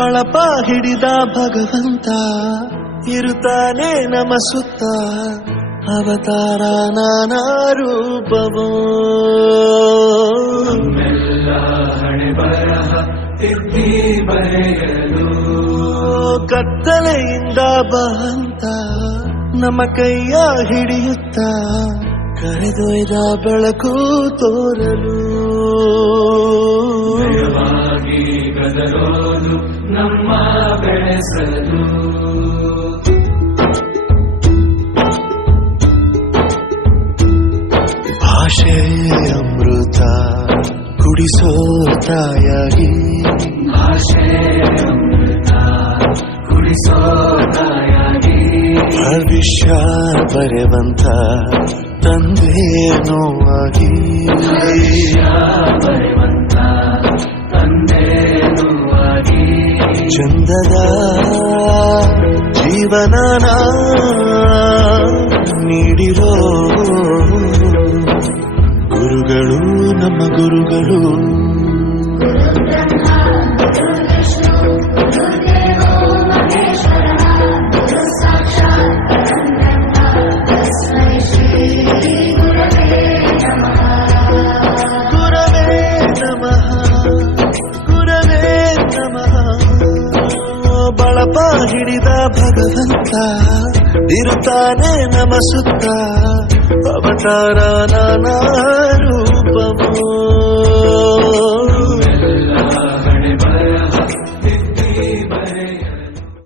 ಬಳಪ ಹಿಡಿದ ಭಗವಂತ ಇರುತ್ತಾನೆ ನಮ ಸುತ್ತ ಅವತಾರ ನಾನಾ ರೂಪವೋ ಹಣೆ ಬರಹ ತಿದ್ದಿ ಬರೆಯಲು ಕತ್ತಲೆಯಿಂದ ಬಹಂತ ನಮ್ಮ ಕೈಯ ಹಿಡಿಯುತ್ತ ಕರೆದೊಯ್ದ ಬೆಳಕು ತೋರಲು ಗದರೋದು ನಮ್ಮ ಬೆಳೆಸಲು ಭಾಷೆ ಅಮೃತ ಕುಡಿಸೋ ತಾಯಾಗಿ ಭಾಷೆ ಅಮೃತ ಕುಡಿಸೋ ತಾಯಾಗಿ ಭವಿಷ್ಯ ಬರೆವಂತ ತಂದೆ ನೋವಾಗಿ ಬರೆವಂತ ತಂದೆ ನೋವಾಗಿ ಚಂದದ ಜೀವನನ ನೀಡಿರೋ ಗುರುಗಳು ನಮ್ಮ ಗುರುಗಳು ಬಳಪ ಹಿಡಿದ ಭಗವಂತ ಇರುತ್ತಾನೆ ನಮ ಸುತ್ತ ಅವತಾರ ನಾನಾ ರೂಪವೋ